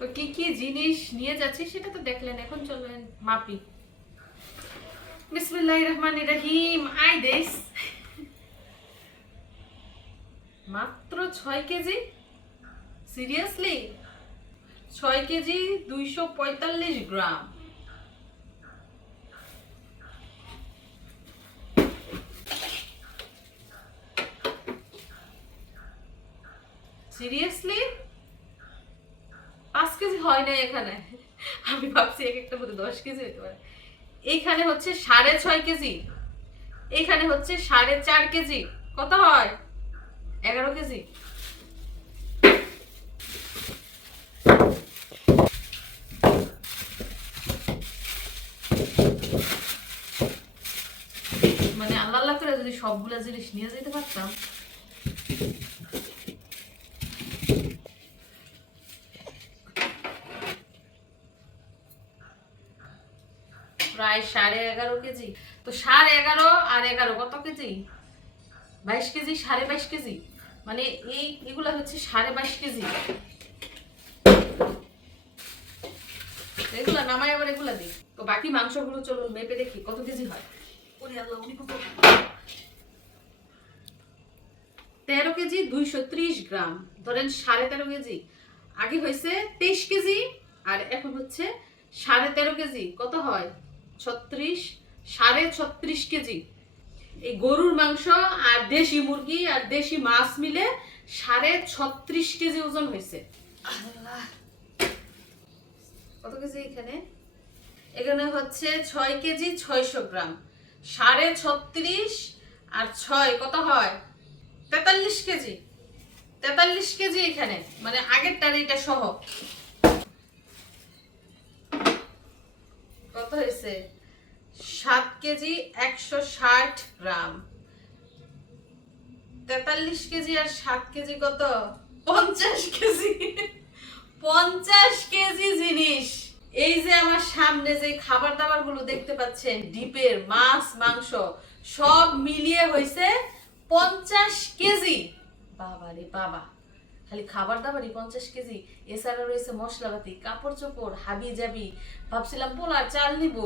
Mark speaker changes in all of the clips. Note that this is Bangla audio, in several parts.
Speaker 1: তো কি কি জিনিস নিয়ে যাচ্ছি সেটা তো দেখলেন, এখন চলবেন মাপি। বিসমিল্লাহির রহমানির রহিম আই দেশ। মাত্র ছয় কেজি? সিরিয়াসলি? ছয় কেজি দুইশো পঁয়তাল্লিশ গ্রাম। সিরিয়াসলি? পাঁচ কেজি হয় না এখানে। আমি ভাবছি এক একটা মধ্যে দশ কেজি হতে পারে। এইখানে হচ্ছে সাড়ে ছয় কেজি। এইখানে হচ্ছে সাড়ে চার কেজি। কত হয়? এগারো কেজি। মানে আল্লাহ আল্লাহ করে যদি সবগুলা জিনিস নিয়ে যেতে পারতাম প্রায় সাড়ে এগারো কেজি। তো সাড়ে এগারো আর এগারো কত কেজি? বাইশ কেজি সাড়ে বাইশ কেজি? মানে এই এগুলা হচ্ছে সাড়ে বাইশ কেজি। এগুলা নামাই আবার এগুলা দিই। তো বাকি মাংসগুলো চলুন মেপে দেখি কত কেজি হয়? তেরো কেজি দুইশো ত্রিশ গ্রাম। ধরেন সাড়ে তেরো কেজি। আগে হয়েছে তেইশ কেজি আর এখন হচ্ছে সাড়ে তেরো কেজি। কত হয়? ছত্রিশ, সাড়ে ছত্রিশ কেজি। এই গরুর মাংস আর দেশি মুরগি আর দেশি মাছ মিলে সাড়ে ছত্রিশ কেজি ওজন হয়েছে। কত কেজি এখানে? এখানে হচ্ছে ছয় কেজি ছয়শো গ্রাম। সাড়ে ছত্রিশ আর ছয় কত হয়? তেতাল্লিশ কেজি। তেতাল্লিশ কেজি এখানে। মানে আগেরটার এটা সহ। কত হয়েছে? সাত কেজি একশো ষাট গ্রাম। তেতাল্লিশ কেজি আর সাত কেজি কত? পঞ্চাশ কেজি। পঞ্চাশ কেজি জিনিস। এই যে আমার সামনে যে খাবার দাবারগুলো দেখতে পাচ্ছেন, ডিপের মাছ, মাংস, সব মিলিয়ে হয়েছে পঞ্চাশ কেজি। বাবা রে বাবা। খালি খাবার দাবারই পঞ্চাশ কেজি এছাড়া রয়েছে মশলাপাতি কাপড় চোপড় হাবি জাবি। ভাবছিলাম, পোলার চাল নিব।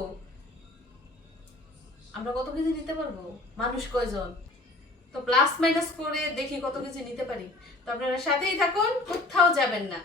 Speaker 1: আমরা কত কেজি নিতে পারব? মানুষ কয়জন? তো প্লাস মাইনাস করে দেখি কত কেজি নিতে পারি। তো আপনারা সাথেই থাকুন, কোথাও যাবেন না।